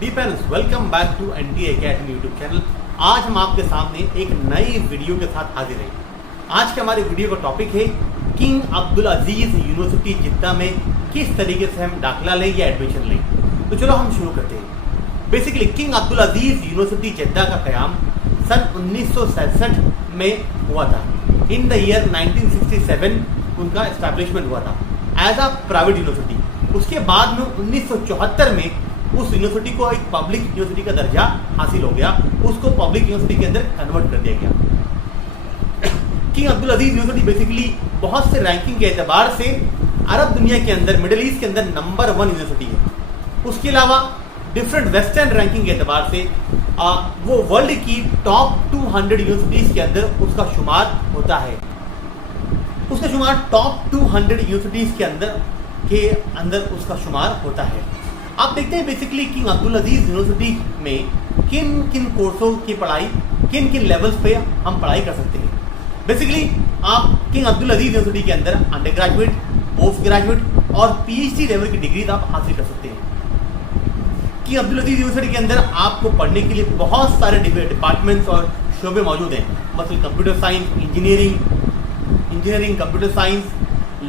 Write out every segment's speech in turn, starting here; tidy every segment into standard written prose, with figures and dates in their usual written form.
D parents, welcome back to NT academy YouTube channel. आज हम आपके सामने एक नई वीडियो के साथ हाजिर हैं। आज के हमारे वीडियो का टॉपिक है किंग अब्दुल अजीज यूनिवर्सिटी जिद्दा में किस तरीके से हम दाखिला लें या एडमिशन लें। तो चलो हम शुरू करते हैं। बेसिकली किंग अब्दुल अजीज यूनिवर्सिटी जिद्दा का क़याम सन 1967 में हुआ था। इन द ईयर 1967 उनका एस्टैब्लिशमेंट हुआ था एज अ प्राइवेट यूनिवर्सिटी। उसके बाद में 1974 में उस यूनिवर्सिटी को एक पब्लिक यूनिवर्सिटी का दर्जा हासिल हो गया, उसको पब्लिक यूनिवर्सिटी के अंदर कन्वर्ट कर दिया गया। किंग अब्दुल अजीज यूनिवर्सिटी बेसिकली बहुत से रैंकिंग के एतबार से अरब दुनिया के अंदर, मिडिल ईस्ट के अंदर नंबर 1 यूनिवर्सिटी है। उसके अलावा डिफरेंट वेस्टर्न रैंकिंग के एतबार से वो वर्ल्ड की टॉप 200 यूनिवर्सिटीज़ के अंदर उसका शुमार होता है। उसका शुमार टॉप 200 यूनिवर्सिटीज़ के अंदर उसका शुमार होता है। आप देखते हैं बेसिकली किंग अब्दुल अजीज यूनिवर्सिटी में किन किन कोर्सों की पढ़ाई, किन किन लेवल्स पे हम पढ़ाई कर सकते हैं। बेसिकली आप किंग अब्दुल अजीज यूनिवर्सिटी के अंदर अंडर ग्रेजुएट, पोस्ट ग्रेजुएट और पीएचडी लेवल की डिग्री आप हासिल कर सकते हैं। किंग अब्दुल अजीज यूनिवर्सिटी के अंदर आपको पढ़ने के लिए बहुत सारे डिपार्टमेंट्स और शोबे मौजूद हैं, मतलब computer science, engineering, computer science,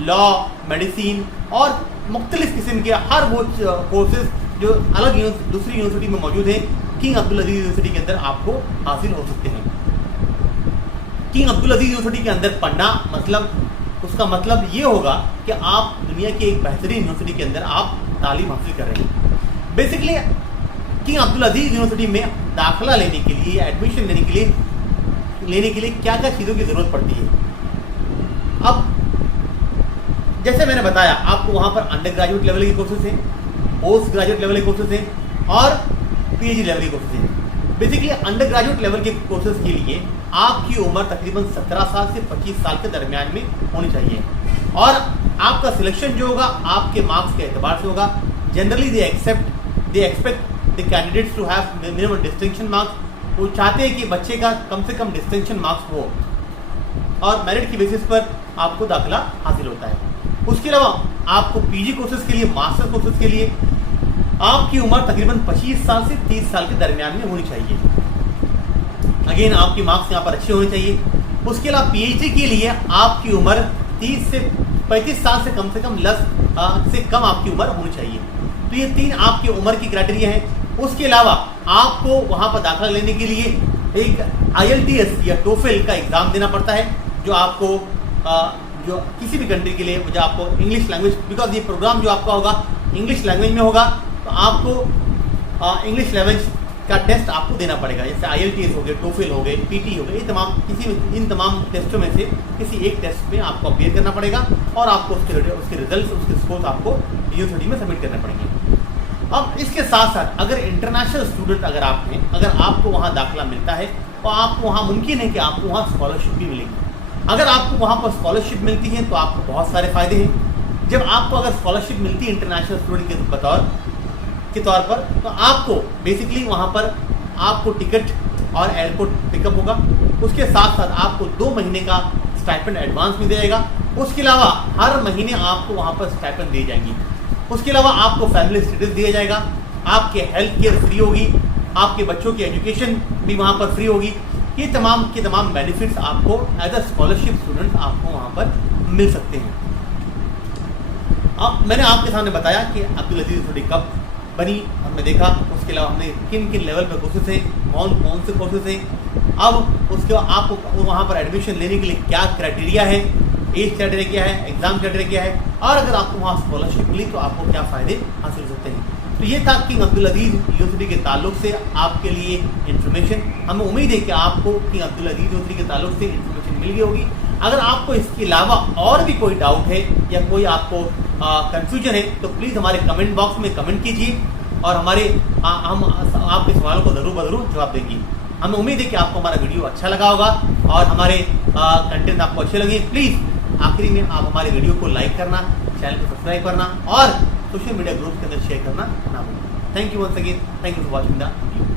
law, medicine और मुख्तलिफ किस्म के हर वो कोर्सेज जो अलग दूसरी यूनिवर्सिटी में मौजूद हैं, किंग अब्दुल अजीज यूनिवर्सिटी के अंदर आपको हासिल हो सकते हैं। किंग अब्दुल अजीज यूनिवर्सिटी के अंदर पढ़ना उसका मतलब ये होगा कि आप दुनिया की एक बेहतरीन यूनिवर्सिटी के अंदर आप तालीम हासिल कर रहे हैं। बेसिकली किंग अब्दुल अजीज यूनिवर्सिटी में दाखिला लेने के लिए, एडमिशन लेने के लिए क्या क्या चीज़ों की ज़रूरत पड़ती है। अब जैसे मैंने बताया, आपको वहाँ पर अंडर ग्रेजुएट लेवल के कोर्सेज हैं, पोस्ट ग्रेजुएट लेवल के कोर्सेज हैं और पीएचडी लेवल के कोर्सेज हैं। बेसिकली अंडर ग्रेजुएट लेवल के कोर्सेज के लिए आपकी उम्र तकरीबन 17 साल से 25 साल के दरमियान में होनी चाहिए और आपका सिलेक्शन जो होगा आपके मार्क्स के एतबार से होगा। Generally they expect the candidates to have minimum distinction marks. वो चाहते हैं कि बच्चे का कम से कम डिस्टिंक्शन मार्क्स हो और मेरिट की बेसिस पर आपको दाखिला हासिल होता है। उसके अलावा आपको पीजी कोर्सेज के लिए, मास्टर कोर्सेज के लिए आपकी उम्र तकरीबन 25 साल से 30 साल के दरमियान में होनी चाहिए। अगेन आपकी मार्क्स यहाँ पर अच्छे होने चाहिए। उसके अलावा पीएचडी के लिए आपकी उम्र 30 से 35 साल से कम आपकी उम्र होनी चाहिए। तो ये 3 आपकी उम्र की क्राइटेरिया है। उसके अलावा आपको वहाँ पर दाखिला लेने के लिए एक IELTS या TOEFL का एग्ज़ाम देना पड़ता है, जो आपको जो किसी भी कंट्री के लिए, मुझे आपको इंग्लिश लैंग्वेज, बिकॉज ये प्रोग्राम जो आपका होगा इंग्लिश लैंग्वेज में होगा, तो आपको इंग्लिश लैंग्वेज का टेस्ट आपको देना पड़ेगा। जैसे IELTS हो गए, TOEFL हो गए, PT हो गए, इन तमाम टेस्टों में से किसी एक टेस्ट में आपको अपीयर करना पड़ेगा और आपको उसके रिजल्ट, उसके स्कोर्स आपको यूनिवर्सिटी में सबमिट करने पड़ेंगे। अब इसके साथ साथ अगर इंटरनेशनल स्टूडेंट अगर आप हैं, अगर आपको वहाँ दाखिला मिलता है तो आपको वहाँ मुमकिन है कि आपको वहाँ स्कॉलरशिप भी मिलेगी। अगर आपको वहाँ पर स्कॉलरशिप मिलती है तो आपको बहुत सारे फ़ायदे हैं। जब आपको अगर स्कॉलरशिप मिलती है इंटरनेशनल स्टूडेंट के तौर पर, तो आपको बेसिकली वहाँ पर आपको टिकट और एयरपोर्ट पिकअप होगा। उसके साथ साथ आपको 2 महीने का स्टाइपेंड एडवांस में देगा। उसके अलावा हर महीने आपको वहाँ पर स्टाइपेंड दी जाएंगी। उसके अलावा आपको फैमिली स्टेटस दिया जाएगा, आपके हेल्थ केयर फ्री होगी, आपके बच्चों की एजुकेशन भी वहाँ पर फ्री होगी। ये तमाम के तमाम बेनिफिट्स आपको एज अ स्कॉलरशिप स्टूडेंट आपको वहाँ पर मिल सकते हैं। अब मैंने आपके सामने बताया कि अब्दुल अजीज यूनिवर्सिटी कब बनी, हमने देखा। उसके अलावा हमने किन किन लेवल पर कोर्सेज हैं, कौन से कोर्सेज हैं। अब उसके बाद आपको वहाँ पर एडमिशन लेने के लिए क्या क्राइटेरिया है, एज क्राइटेरिया क्या है, एग्ज़ाम क्राइटेरिया क्या है, और अगर आपको वहाँ स्कॉलरशिप मिली तो आपको क्या फ़ायदे हासिल हो सकते हैं। तो ये था किंग अब्दुल अजीज यूनिवर्सिटी के ताल्लुक से आपके लिए इन्फॉर्मेशन। हमें उम्मीद है कि आपको किंग अब्दुल अजीज यूनिवर्सिटी के ताल्लुक से इन्फॉर्मेशन मिल गई होगी। अगर आपको इसके अलावा और भी कोई डाउट है या कोई आपको कन्फ्यूजन है तो प्लीज़ हमारे कमेंट बॉक्स में कमेंट कीजिए और हम आपके सवालों को ज़रूर जवाब देंगे। हमें उम्मीद है कि आपको हमारा वीडियो अच्छा लगा होगा और हमारे कंटेंट आपको अच्छे लगे। प्लीज़ आखिरी में आप हमारे वीडियो को लाइक करना, चैनल को सब्सक्राइब करना और सोशल मीडिया ग्रुप के अंदर शेयर करना ना भूलें। Thank you once again, thank you for watching the video.